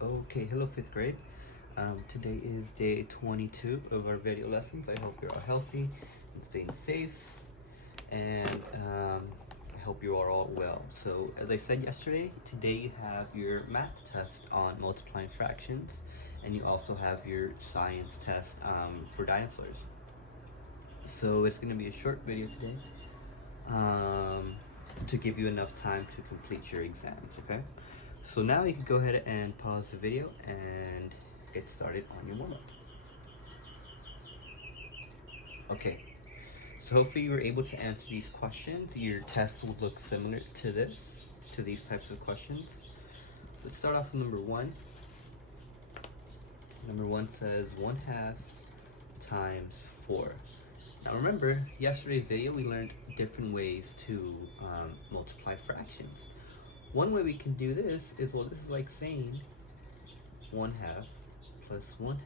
Okay, hello fifth grade. Today is day 22 of our video lessons. I hope you're all healthy and staying safe, and I hope you are all well. So, as I said yesterday, today you have your math test on multiplying fractions, and you also have your science test for dinosaurs. So, it's going to be a short video today to give you enough time to complete your exams, okay? So now you can go ahead and pause the video and get started on your warm-up. Okay, so hopefully you were able to answer these questions. Your test will look similar to these types of questions. Let's start off with number one. Number one says 1/2 times 4. Now remember, yesterday's video we learned different ways to multiply fractions. One way we can do this is, well, this is like saying 1/2 plus 1/2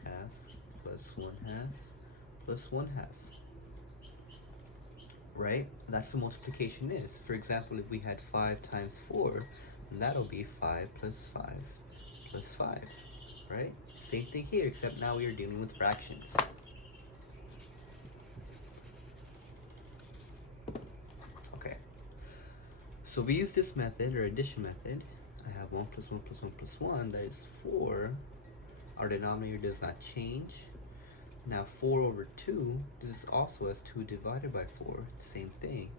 plus 1/2 plus 1/2. Right? That's what multiplication is. For example, if we had 5 times 4, that'll be 5 plus 5 plus 5. Right? Same thing here, except now we are dealing with fractions. Okay. So we use this method, or addition method. I have 1 plus 1 plus 1 plus 1, that is 4. Our denominator does not change. Now 4 over 2, this is also as 2 divided by 4, same thing.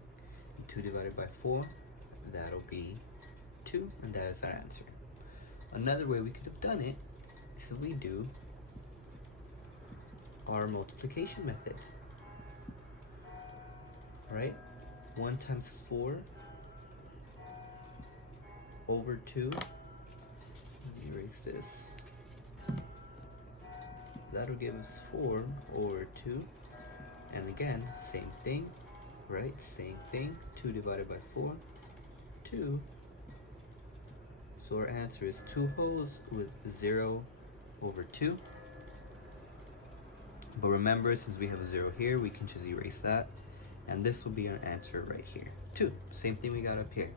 2 divided by 4, that'll be 2, and that is our answer. Another way we could have done it is that we do our multiplication method. Right? 1 times 4 over 2. Let me erase this. That'll give us 4 over 2. And again, same thing, right? Same thing. 2 divided by 4, 2. So our answer is 2 wholes with 0 over 2. But remember, since we have a 0 here, we can just erase that. And this will be our answer right here. 2. Same thing we got up here.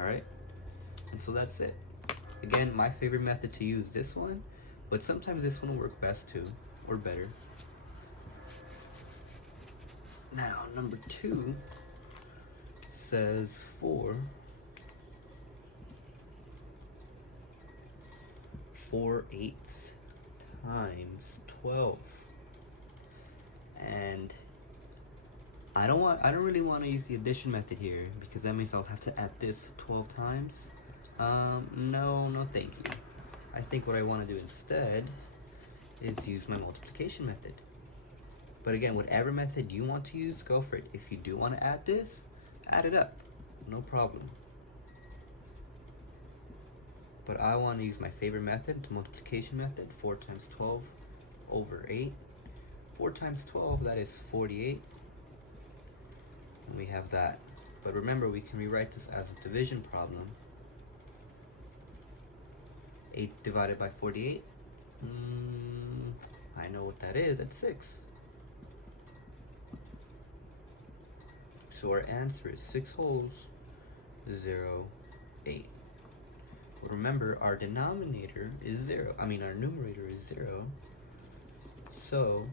Alright? And so that's it. Again, my favorite method to use this one, but sometimes this one will work best too, or better. Now, number 2 says 4/8 times 12. And I don't really want to use the addition method here, because that means I'll have to add this 12 times. No thank you. I think what I want to do instead is use my multiplication method. But again, whatever method you want to use, go for it. If you do want to add this, add it up. No problem. But I want to use my favorite method, the multiplication method, 4 times 12 over 8. 4 times 12, that is 48. And we have that. But remember, we can rewrite this as a division problem. 8 divided by 48. I know what that is. That's 6. So our answer is 6 wholes, 0, 8. But remember, our denominator is 0. Our numerator is 0. So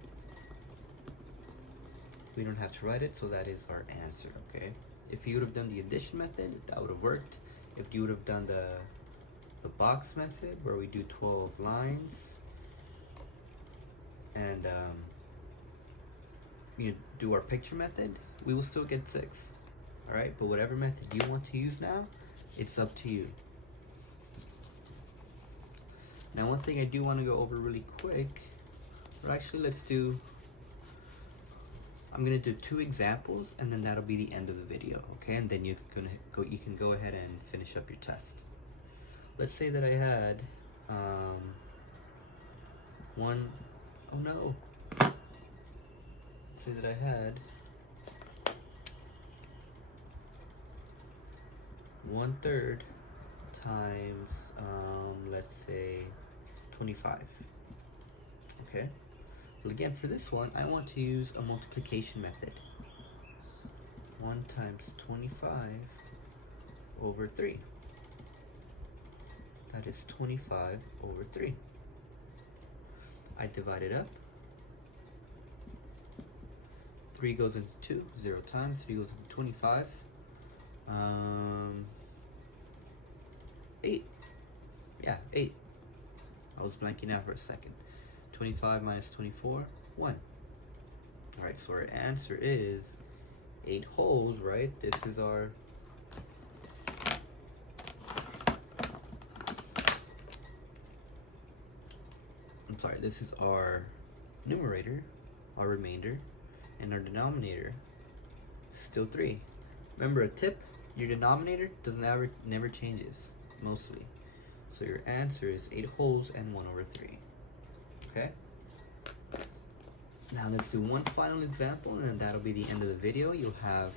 we don't have to write it, so that is our answer, okay? If you would have done the addition method, that would have worked. If you would have done the box method, where we do 12 lines, and you do our picture method, we will still get 6. All right, but whatever method you want to use now, it's up to you. Now, one thing I do want to go over really quick, or actually I'm gonna do 2 examples, and then that'll be the end of the video, okay? And then you can go ahead and finish up your test. Let's say that I had Let's say that I had 1/3 times let's say 25. Okay. Well, again, for this one, I want to use a multiplication method. 1 times 25 over 3. That is 25 over 3. I divide it up. 3 goes into 2, 0 times. 3 goes into 25. 8. Yeah, 8. I was blanking out for a second. 25 minus 24, 1. Alright, so our answer is 8 wholes, right? This is our this is our numerator, our remainder, and our denominator is still 3. Remember, a tip, your denominator never changes, mostly. So your answer is 8 wholes and 1 over 3. Okay? Now let's do one final example, and then that'll be the end of the video. You'll have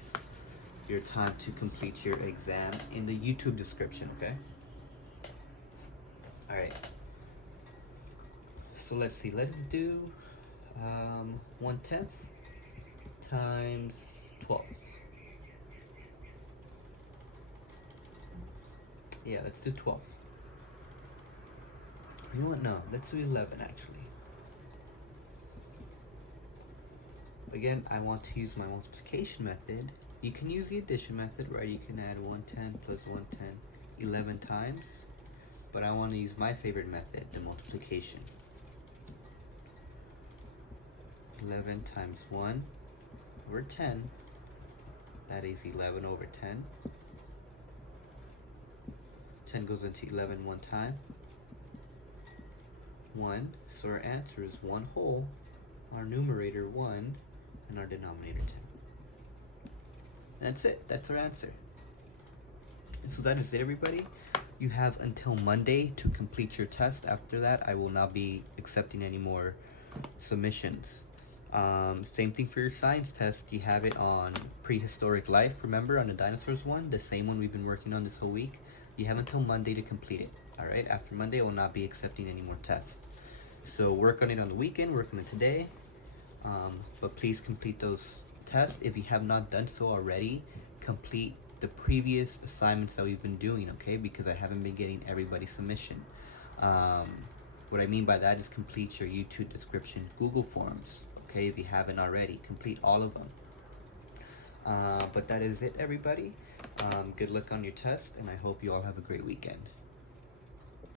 your time to complete your exam in the YouTube description, okay? Alright. So let's see, let's do 1/10 times 12. Yeah, let's do 12. You know what? No, let's do 11 actually. Again, I want to use my multiplication method. You can use the addition method, right? You can add 110 plus 110 11 times. But I want to use my favorite method, the multiplication. 11 times 1 over 10. That is 11 over 10. 10 goes into 11 one time. 1. So our answer is 1 whole. Our numerator 1 and our denominator 10. That's it. That's our answer. And so that is it, everybody. You have until Monday to complete your test. After that, I will not be accepting any more submissions. Same thing for your science test. You have it on prehistoric life. Remember, on the dinosaurs one, the same one we've been working on this whole week. You have until Monday to complete it. All right. After Monday, I will not be accepting any more tests. So work on it on the weekend. Work on it today. But please complete those tests. If you have not done so already, complete the previous assignments that we've been doing, okay? Because I haven't been getting everybody's submission. What I mean by that is complete your YouTube description Google Forms, okay? If you haven't already, complete all of them. But that is it, everybody. Good luck on your test, and I hope you all have a great weekend.